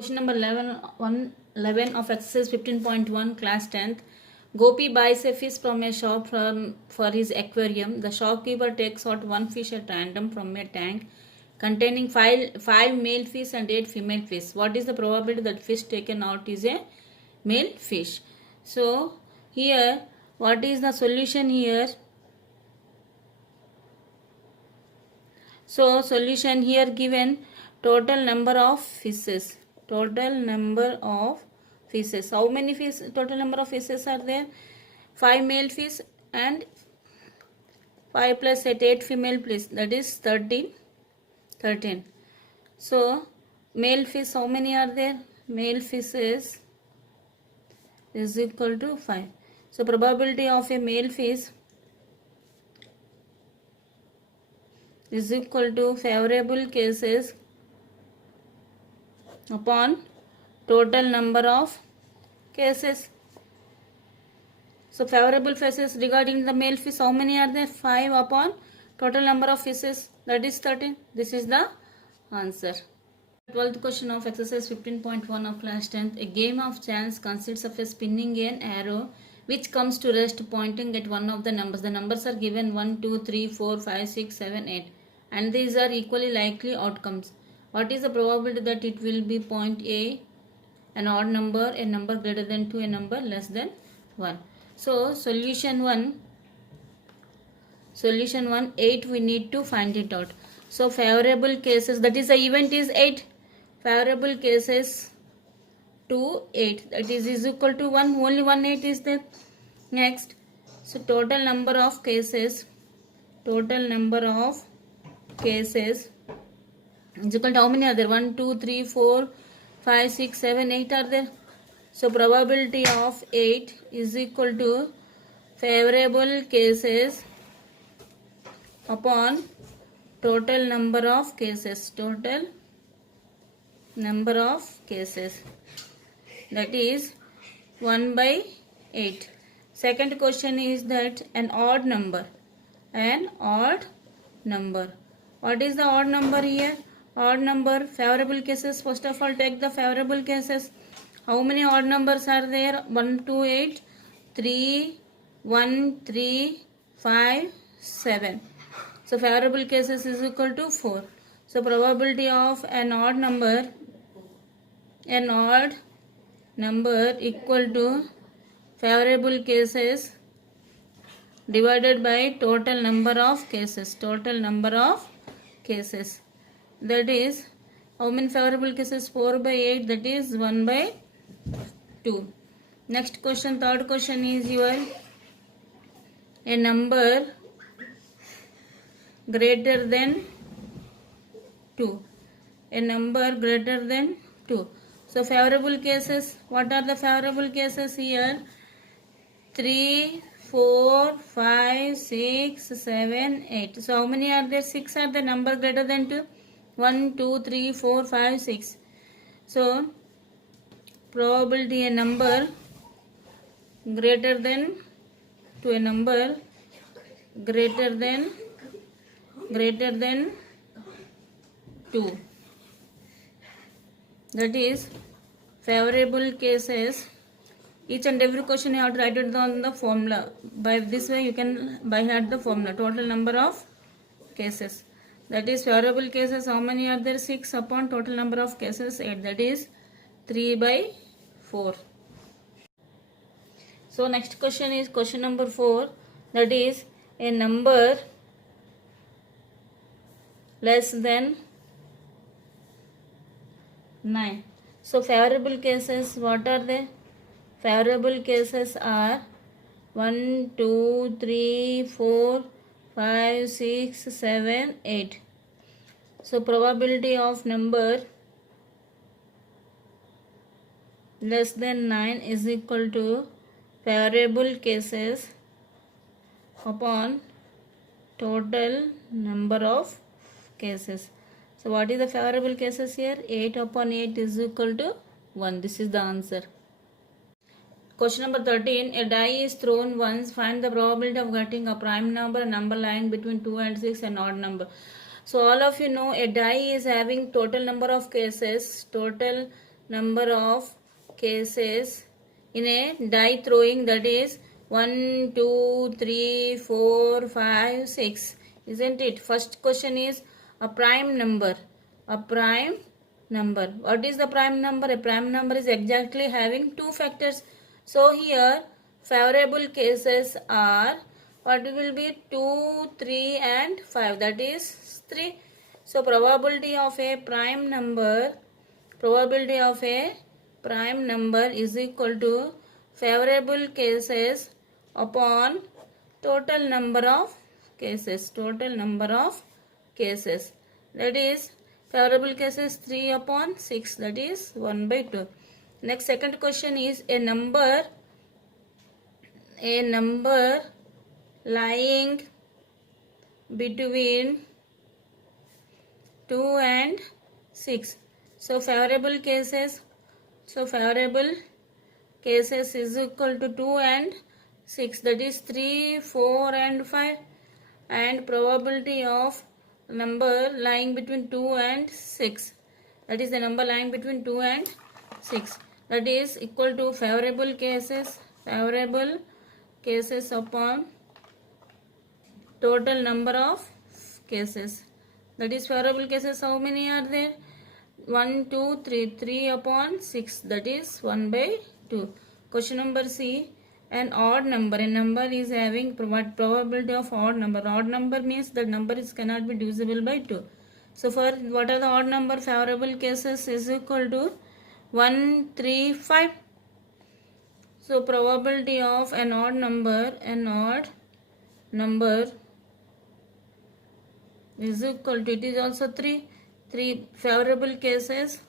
Question number 11 of exercise 15.1 class 10th. Gopi buys a fish from a shop for his aquarium. The shopkeeper takes out one fish at random from a tank containing five male fish and 8 female fish. What is the probability that fish taken out is a male fish? So here, what is the solution here? So solution here given total number of fishes. Total number of fishes. How many fish? Total number of fishes are there? 5 male fish and 5 plus 8 female fish. That is 13. So male fish, how many are there? Male fishes is equal to 5. So probability of a male fish is equal to favorable cases upon total number of cases. So favorable cases regarding the male fish, how many are there? 5 upon total number of fishes, that is 13. This is the answer. 12th question of exercise 15.1 of class 10th. A game of chance consists of a spinning an arrow which comes to rest pointing at one of the numbers. The numbers are given 1, 2, 3, 4, 5, 6, 7, 8 and these are equally likely outcomes. What is the probability that it will be point A, an odd number, a number greater than 2, a number less than 1? So solution 1, 8 we need to find it out. So favorable cases, that is the event is 8. Favorable cases to 8, that is equal to 1. Only 1 8 is there. Next, so total number of cases is equal to how many are there? 1, 2, 3, 4, 5, 6, 7, 8 are there. So probability of 8 is equal to favorable cases upon total number of cases. Total number of cases, that is 1 by 8. Second question is that an odd number. What is the odd number here? Odd number, favorable cases. First of all, take the favorable cases. How many odd numbers are there? 1, 2, 8, 3, 1, 3, 5, 7. So favorable cases is equal to 4. So probability of an odd number equal to favorable cases divided by total number of cases. That is, how many favorable cases? 4 by 8, that is 1 by 2. Next question, third question is a number greater than 2. A number greater than 2. So favorable cases, what are the favorable cases here? 3, 4, 5, 6, 7, 8. So how many are there? 6 are the number greater than 2. 1, 2, 3, 4, 5, 6. So probability a number greater than 2, a number greater than 2. That is favorable cases. Each and every question you have to write it down the formula. By this way you can by heart the formula. Total number of cases. That is favorable cases, how many are there? 6 upon total number of cases 8. That is 3 by 4. So next question is question number 4. That is a number less than 9. So favorable cases, what are they? Favorable cases are 1, 2, 3, 4, 5, 6, 7, 8. So probability of number less than 9 is equal to favorable cases upon total number of cases. So what is the favorable cases here? 8 upon 8 is equal to 1. This is the answer. Question number 13. A die is thrown once. Find the probability of getting a prime number, a number lying between 2 and 6, and odd number. So all of you know a die is having total number of cases. Total number of cases in a die throwing, that is 1, 2, 3, 4, 5, 6, isn't it? First question is a prime number. A prime number. What is the prime number? A prime number is exactly having two factors. So here favorable cases are, what will be, 2, 3 and 5, that is 3. So probability of a prime number is equal to favorable cases upon total number of cases. That is favorable cases 3 upon 6, that is 1 by 2. Next, second question is a number lying between 2 and 6. So favorable cases is equal to 2 and 6, that is 3, 4 and 5. And probability of number lying between 2 and 6, that is the number lying between 2 and 6, that is equal to favorable cases upon total number of cases. That is favorable cases, how many are there? 1, 2, 3. 3 upon 6, that is 1 by 2. Question number C. An odd number. A number is having probability of odd number. Odd number means the number cannot be divisible by 2. So for what are the odd number? Favorable cases is equal to 1, 3, 5. So probability of an odd number is equal to, it is also 3 favorable cases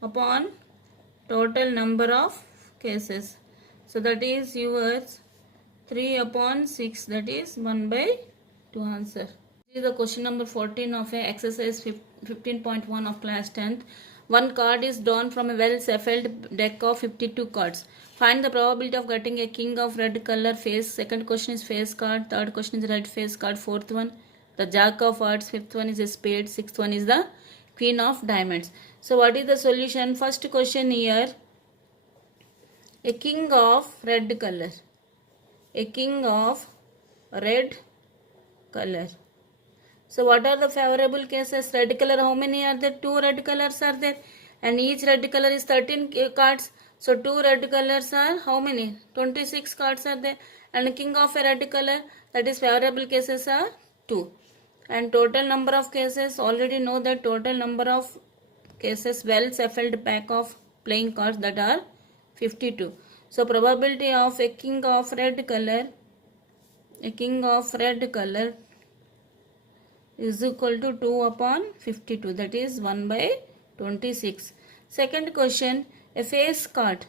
upon total number of cases. So that is yours 3 upon 6, that is 1 by 2 answer. This is the question number 14 of exercise 15.1 of class 10th. One card is drawn from a well-shuffled deck of 52 cards. Find the probability of getting a king of red color face. Second question is face card. Third question is red face card. Fourth one, the jack of hearts. Fifth one is a spade. Sixth one is the queen of diamonds. So what is the solution? First question here, a king of red color. A king of red color. So what are the favorable cases? Red color, how many are there? 2 red colors are there. And each red color is 13 cards. So 2 red colors are how many? 26 cards are there. And king of a red color, that is favorable cases are 2. And total number of cases, already know that total number of cases, well-shuffled pack of playing cards, that are 52. So probability of a king of red color is equal to 2 upon 52, that is 1 by 26. Second question, a face card.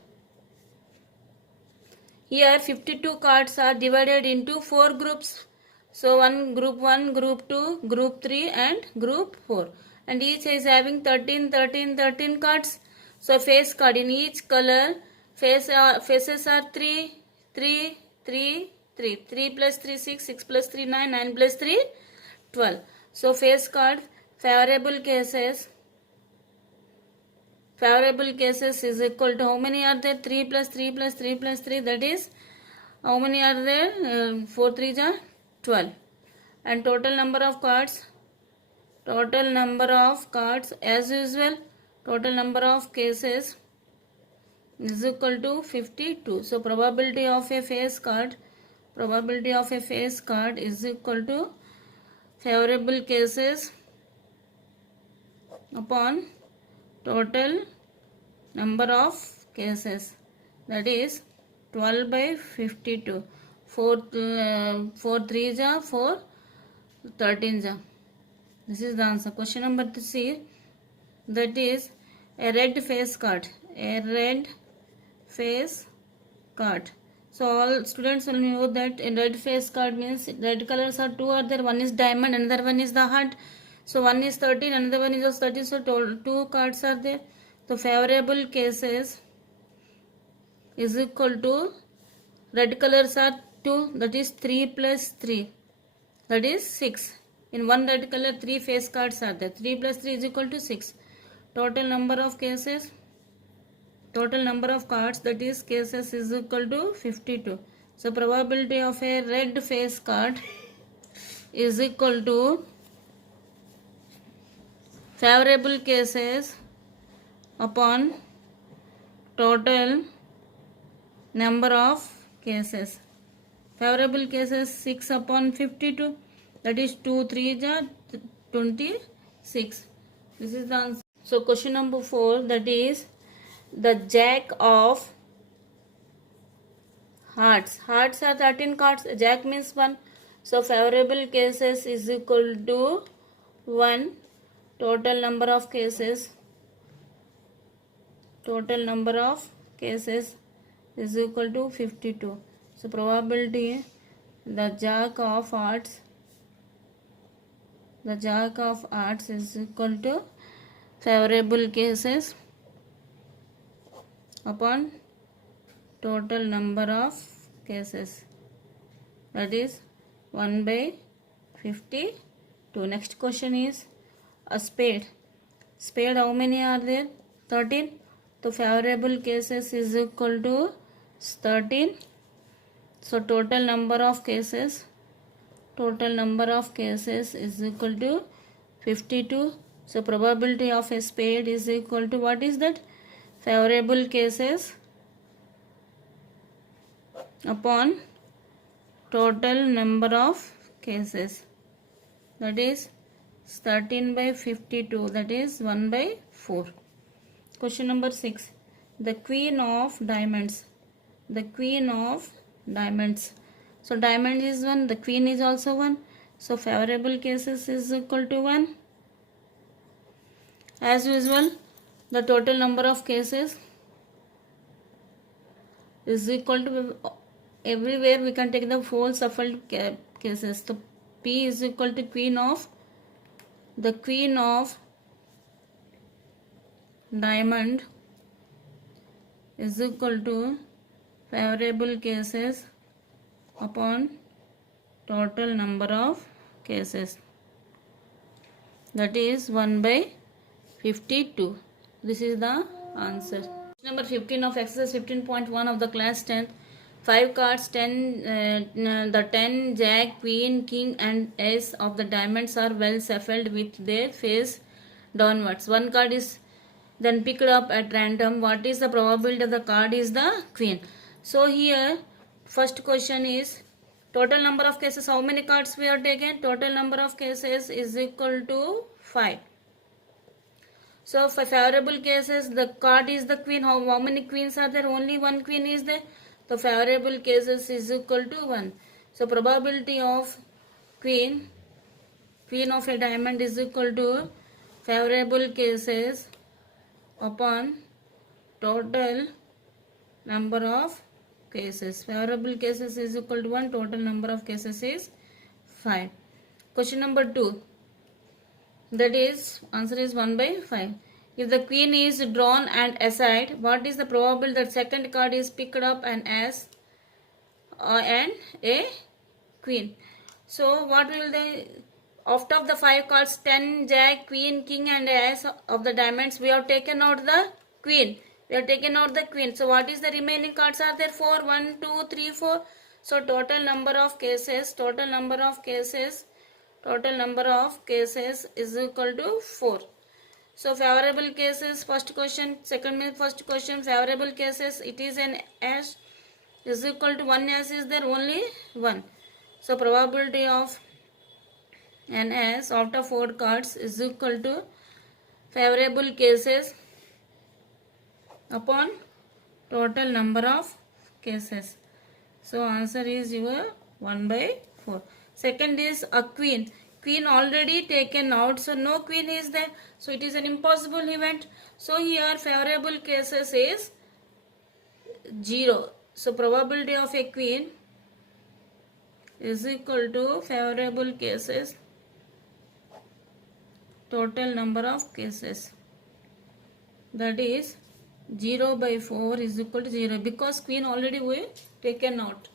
Here 52 cards are divided into 4 groups. So group 1, group 2, group 3 and group 4. And each is having 13 cards. So face card, in each color faces are 3 plus 3 6, 6 plus 3 9, 9 plus 3 12. So face card, favorable cases is equal to, how many are there? 3 plus 3 plus 3 plus 3, that is, how many are there? 4 3 are 12. And total number of cards as usual, total number of cases is equal to 52. So probability of a face card is equal to favorable cases upon total number of cases, that is 12 by 52. 4 3s are 4 13s are. This is the answer. Question number C, that is a red face card. So all students will know that a red face card means red colors are 2 are there. One is diamond, another one is the heart. So one is 13, another one is also 13. So 2 cards are there. So favorable cases is equal to, red colors are 2, that is 3 plus 3, that is 6. In one red color 3 face cards are there. 3 plus 3 is equal to 6. total number of cases, total number of cards, that is cases, is equal to 52. So probability of a red face card is equal to favorable cases upon total number of cases. Favorable cases 6 upon 52, that is 2 3 are 26. This is the answer. So question number 4, that is the jack of hearts. Hearts are 13 cards. Jack means 1. So favorable cases is equal to 1. Total number of cases. Total number of cases is equal to 52. So probability the jack of hearts. The jack of hearts is equal to favorable cases upon total number of cases, that is 1 by 52. Next question is a spade. Spade, how many are there? 13. So favorable cases is equal to 13. So total number of cases is equal to 52. So probability of a spade is equal to, what is that? Favorable cases upon total number of cases, that is 13 by 52, that is 1 by 4. Question number 6, the queen of diamonds. The queen of diamonds. So diamond is 1, the queen is also 1. So favorable cases is equal to 1. As usual, the total number of cases is equal to, everywhere we can take the whole shuffled cases. So P is equal to queen of, the queen of diamond is equal to favorable cases upon total number of cases, that is 1 by 52. This is the answer. Number 15 of exercise 15.1 of the class 10th. 5 cards, 10, the 10, jack, queen, king and ace of the diamonds are well shuffled with their face downwards. One card is then picked up at random. What is the probability of the card is the queen? So here first question is total number of cases. How many cards we have taken? Total number of cases is equal to 5. So for favorable cases, the card is the queen. How many queens are there? Only one queen is there. So favorable cases is equal to 1. So probability of queen of a diamond is equal to favorable cases upon total number of cases. Favorable cases is equal to 1. Total number of cases is 5. Question number 2. That is, answer is 1 by 5. If the queen is drawn and aside, what is the probability that second card is picked up and as and a queen? So what will they, after of the 5 cards, 10, jack, queen, king and ace of the diamonds, we have taken out the queen. We have taken out the queen. So what is the remaining cards are there? 4, 1, 2, 3, 4. So total number of cases is equal to 4. So favorable cases, first question, first question, favorable cases, it is an ace is equal to 1 ace is there, only 1. So probability of an ace after 4 cards is equal to favorable cases upon total number of cases. So answer is your 1 by 4. Second is a queen. Queen already taken out, so no queen is there. So it is an impossible event. So here favorable cases is 0. So probability of a queen is equal to favorable cases total number of cases, that is 0 by 4 is equal to 0, because queen already we taken out.